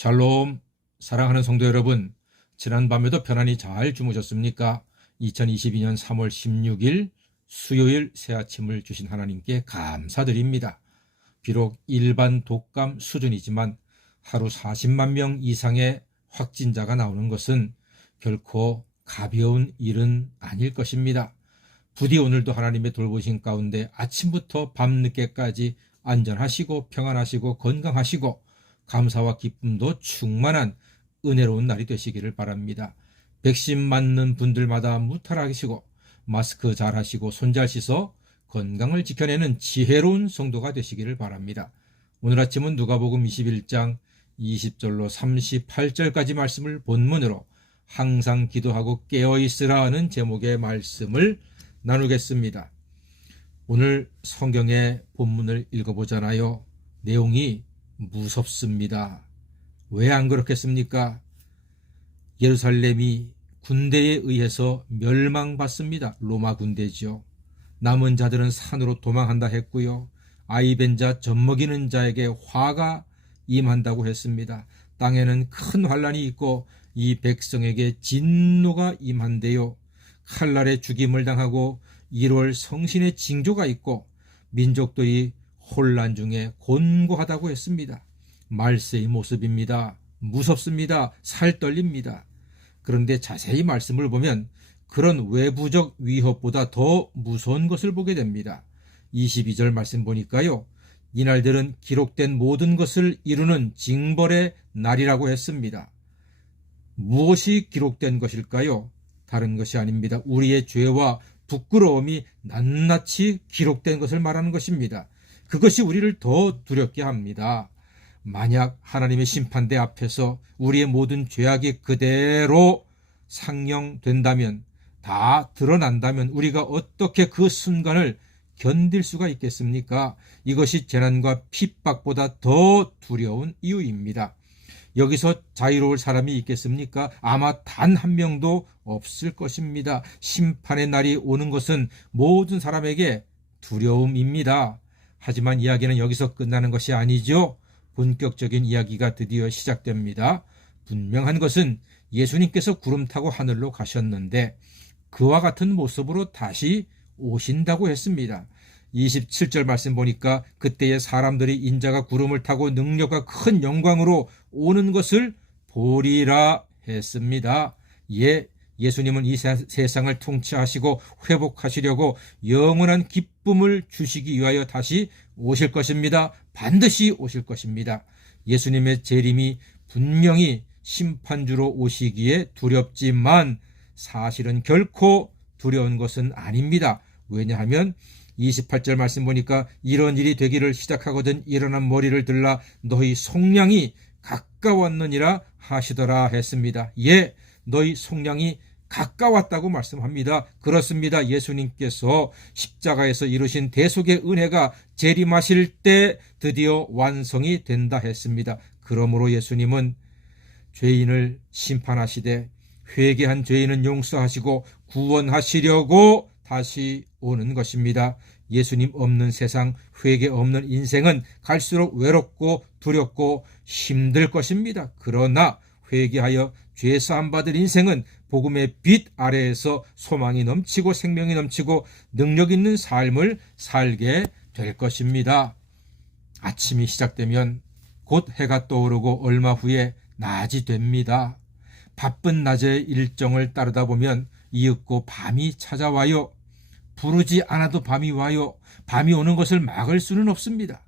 샬롬, 사랑하는 성도 여러분, 지난밤에도 편안히 잘 주무셨습니까? 2022년 3월 16일 수요일 새 아침을 주신 하나님께 감사드립니다. 비록 일반 독감 수준이지만 하루 40만 명 이상의 확진자가 나오는 것은 결코 가벼운 일은 아닐 것입니다. 부디 오늘도 하나님의 돌보신 가운데 아침부터 밤늦게까지 안전하시고 평안하시고 건강하시고 감사와 기쁨도 충만한 은혜로운 날이 되시기를 바랍니다. 백신 맞는 분들마다 무탈하시고 마스크 잘 하시고 손 잘 씻어 건강을 지켜내는 지혜로운 성도가 되시기를 바랍니다. 오늘 아침은 누가복음 21장 20절로 38절까지 말씀을 본문으로 항상 기도하고 깨어있으라 하는 제목의 말씀을 나누겠습니다. 오늘 성경의 본문을 읽어보잖아요. 내용이 무섭습니다. 왜 안 그렇겠습니까? 예루살렘이 군대에 의해서 멸망받습니다. 로마 군대죠. 남은 자들은 산으로 도망한다 했고요. 아이벤 자 젖먹이는 자에게 화가 임한다고 했습니다. 땅에는 큰 환란이 있고 이 백성에게 진노가 임한데요. 칼날에 죽임을 당하고 1월 성신의 징조가 있고 민족들이 혼란 중에 곤고하다고 했습니다. 말세의 모습입니다. 무섭습니다. 살 떨립니다. 그런데 자세히 말씀을 보면 그런 외부적 위협보다 더 무서운 것을 보게 됩니다. 22절 말씀 보니까요. 이날들은 기록된 모든 것을 이루는 징벌의 날이라고 했습니다. 무엇이 기록된 것일까요? 다른 것이 아닙니다. 우리의 죄와 부끄러움이 낱낱이 기록된 것을 말하는 것입니다. 그것이 우리를 더 두렵게 합니다. 만약 하나님의 심판대 앞에서 우리의 모든 죄악이 그대로 상영된다면, 다 드러난다면 우리가 어떻게 그 순간을 견딜 수가 있겠습니까? 이것이 재난과 핍박보다 더 두려운 이유입니다. 여기서 자유로울 사람이 있겠습니까? 아마 단 한 명도 없을 것입니다. 심판의 날이 오는 것은 모든 사람에게 두려움입니다. 하지만 이야기는 여기서 끝나는 것이 아니죠. 본격적인 이야기가 드디어 시작됩니다. 분명한 것은 예수님께서 구름 타고 하늘로 가셨는데 그와 같은 모습으로 다시 오신다고 했습니다. 27절 말씀 보니까 그때의 사람들이 인자가 구름을 타고 능력과 큰 영광으로 오는 것을 보리라 했습니다. 예수님은 이 세상을 통치하시고 회복하시려고 영원한 기쁨을 주시기 위하여 다시 오실 것입니다. 반드시 오실 것입니다. 예수님의 재림이 분명히 심판주로 오시기에 두렵지만 사실은 결코 두려운 것은 아닙니다. 왜냐하면 28절 말씀 보니까 이런 일이 되기를 시작하거든 일어난 머리를 들라 너희 속량이 가까웠느니라 하시더라 했습니다. 너희 속량이 가까웠다고 말씀합니다. 그렇습니다. 예수님께서 십자가에서 이루신 대속의 은혜가 재림하실 때 드디어 완성이 된다 했습니다. 그러므로 예수님은 죄인을 심판하시되 회개한 죄인은 용서하시고 구원하시려고 다시 오는 것입니다. 예수님 없는 세상, 회개 없는 인생은 갈수록 외롭고 두렵고 힘들 것입니다. 그러나 회개하여 죄사함 받을 인생은 복음의 빛 아래에서 소망이 넘치고 생명이 넘치고 능력 있는 삶을 살게 될 것입니다. 아침이 시작되면 곧 해가 떠오르고 얼마 후에 낮이 됩니다. 바쁜 낮의 일정을 따르다 보면 이윽고 밤이 찾아와요. 부르지 않아도 밤이 와요. 밤이 오는 것을 막을 수는 없습니다.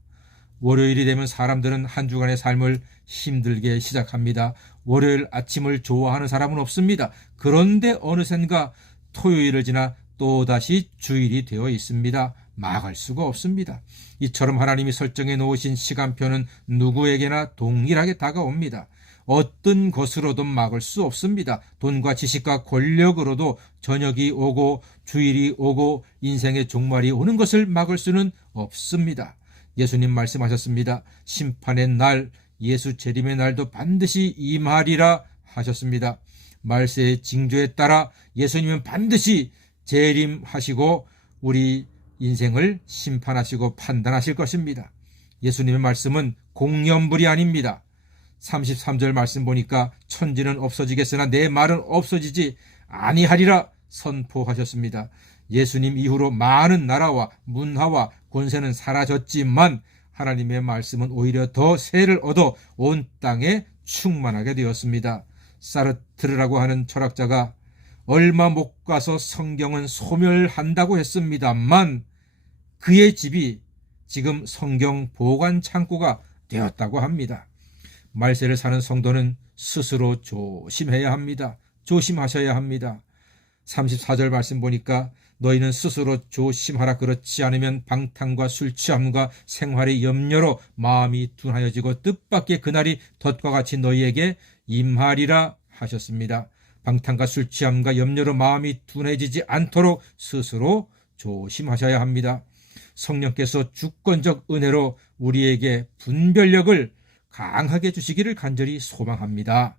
월요일이 되면 사람들은 한 주간의 삶을 힘들게 시작합니다. 월요일 아침을 좋아하는 사람은 없습니다. 그런데 어느샌가 토요일을 지나 또다시 주일이 되어 있습니다. 막을 수가 없습니다. 이처럼 하나님이 설정해 놓으신 시간표는 누구에게나 동일하게 다가옵니다. 어떤 것으로도 막을 수 없습니다. 돈과 지식과 권력으로도 저녁이 오고 주일이 오고 인생의 종말이 오는 것을 막을 수는 없습니다. 예수님 말씀하셨습니다. 심판의 날, 예수 재림의 날도 반드시 임하리라 하셨습니다. 말세의 징조에 따라 예수님은 반드시 재림하시고 우리 인생을 심판하시고 판단하실 것입니다. 예수님의 말씀은 공연불이 아닙니다. 33절 말씀 보니까 천지는 없어지겠으나 내 말은 없어지지 아니하리라 선포하셨습니다. 예수님 이후로 많은 나라와 문화와 권세는 사라졌지만 하나님의 말씀은 오히려 더 세를 얻어 온 땅에 충만하게 되었습니다. 사르트르라고 하는 철학자가 얼마 못 가서 성경은 소멸한다고 했습니다만 그의 집이 지금 성경 보관 창고가 되었다고 합니다. 말세를 사는 성도는 스스로 조심해야 합니다. 조심하셔야 합니다. 34절 말씀 보니까 너희는 스스로 조심하라. 그렇지 않으면 방탕과 술 취함과 생활의 염려로 마음이 둔하여지고 뜻밖의 그날이 덫과 같이 너희에게 임하리라 하셨습니다. 방탕과 술 취함과 염려로 마음이 둔해지지 않도록 스스로 조심하셔야 합니다. 성령께서 주권적 은혜로 우리에게 분별력을 강하게 주시기를 간절히 소망합니다.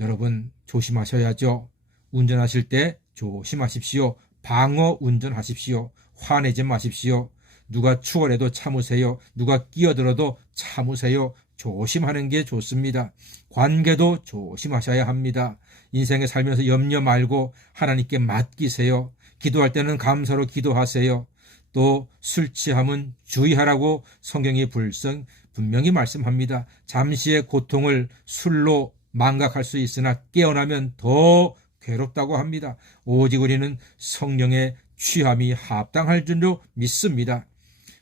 여러분 조심하셔야죠. 운전하실 때 조심하십시오. 방어 운전하십시오. 화내지 마십시오. 누가 추월해도 참으세요. 누가 끼어들어도 참으세요. 조심하는 게 좋습니다. 관계도 조심하셔야 합니다. 인생에 살면서 염려 말고 하나님께 맡기세요. 기도할 때는 감사로 기도하세요. 또 술 취함은 주의하라고 성경이 분명히 말씀합니다. 잠시의 고통을 술로 망각할 수 있으나 깨어나면 더 괴롭다고 합니다. 오직 우리는 성령의 취함이 합당할 줄로 믿습니다.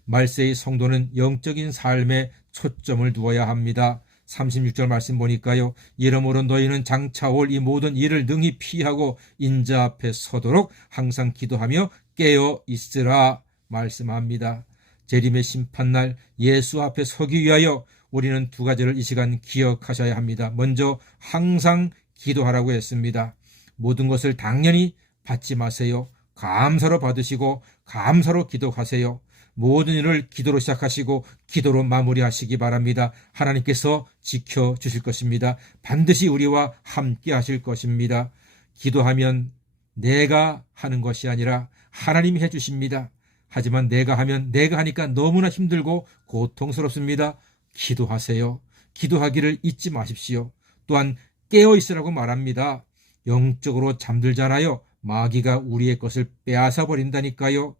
말세의 성도는 영적인 삶에 초점을 두어야 합니다. 36절 말씀 보니까요. 이러므로 너희는 장차 올 이 모든 일을 능히 피하고 인자 앞에 서도록 항상 기도하며 깨어 있으라 말씀합니다. 재림의 심판날 예수 앞에 서기 위하여 우리는 두 가지를 이 시간 기억하셔야 합니다. 먼저 항상 기도하라고 했습니다. 모든 것을 당연히 받지 마세요. 감사로 받으시고 감사로 기도하세요. 모든 일을 기도로 시작하시고 기도로 마무리하시기 바랍니다. 하나님께서 지켜주실 것입니다. 반드시 우리와 함께 하실 것입니다. 기도하면 내가 하는 것이 아니라 하나님이 해주십니다. 하지만 내가 하니까 너무나 힘들고 고통스럽습니다. 기도하세요. 기도하기를 잊지 마십시오. 또한 깨어있으라고 말합니다. 영적으로 잠들잖아요. 마귀가 우리의 것을 빼앗아 버린다니까요.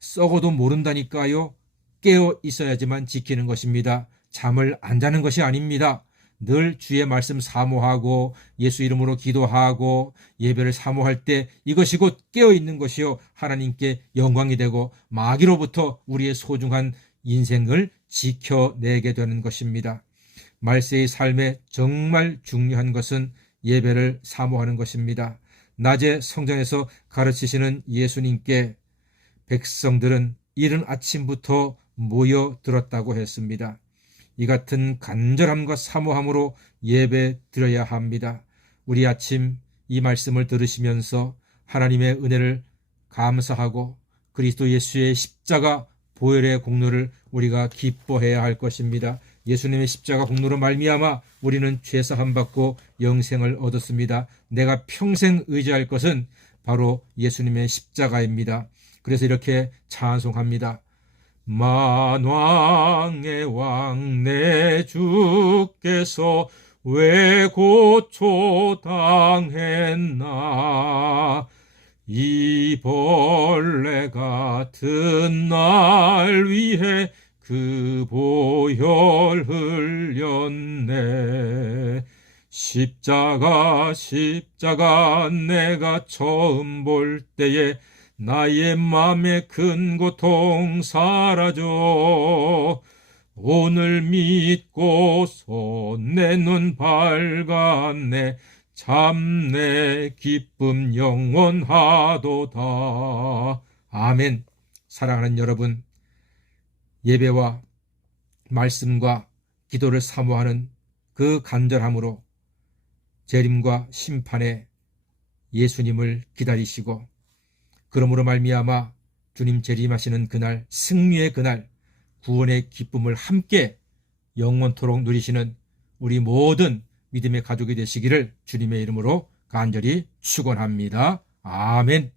썩어도 모른다니까요. 깨어 있어야지만 지키는 것입니다. 잠을 안 자는 것이 아닙니다. 늘 주의 말씀 사모하고 예수 이름으로 기도하고 예배를 사모할 때 이것이 곧 깨어있는 것이요 하나님께 영광이 되고 마귀로부터 우리의 소중한 인생을 지켜내게 되는 것입니다. 말세의 삶에 정말 중요한 것은 예배를 사모하는 것입니다. 낮에 성전에서 가르치시는 예수님께 백성들은 이른 아침부터 모여들었다고 했습니다. 이 같은 간절함과 사모함으로 예배 드려야 합니다. 우리 아침 이 말씀을 들으시면서 하나님의 은혜를 감사하고 그리스도 예수의 십자가 보혈의 공로를 우리가 기뻐해야 할 것입니다. 예수님의 십자가 공로로 말미암아 우리는 죄사함 받고 영생을 얻었습니다. 내가 평생 의지할 것은 바로 예수님의 십자가입니다. 그래서 이렇게 찬송합니다. 만왕의 왕 내 주께서 왜 고초당했나 이 벌레 같은 날 위해 그 보혈 흘렸네. 십자가 내가 처음 볼 때에 나의 맘에 큰 고통 사라져 오늘 믿고서 내 눈 밝았네. 참 내 기쁨 영원하도다. 아멘. 사랑하는 여러분, 예배와 말씀과 기도를 사모하는 그 간절함으로 재림과 심판에 예수님을 기다리시고 그러므로 말미암아 주님 재림하시는 그날, 승리의 그날, 구원의 기쁨을 함께 영원토록 누리시는 우리 모든 믿음의 가족이 되시기를 주님의 이름으로 간절히 축원합니다. 아멘.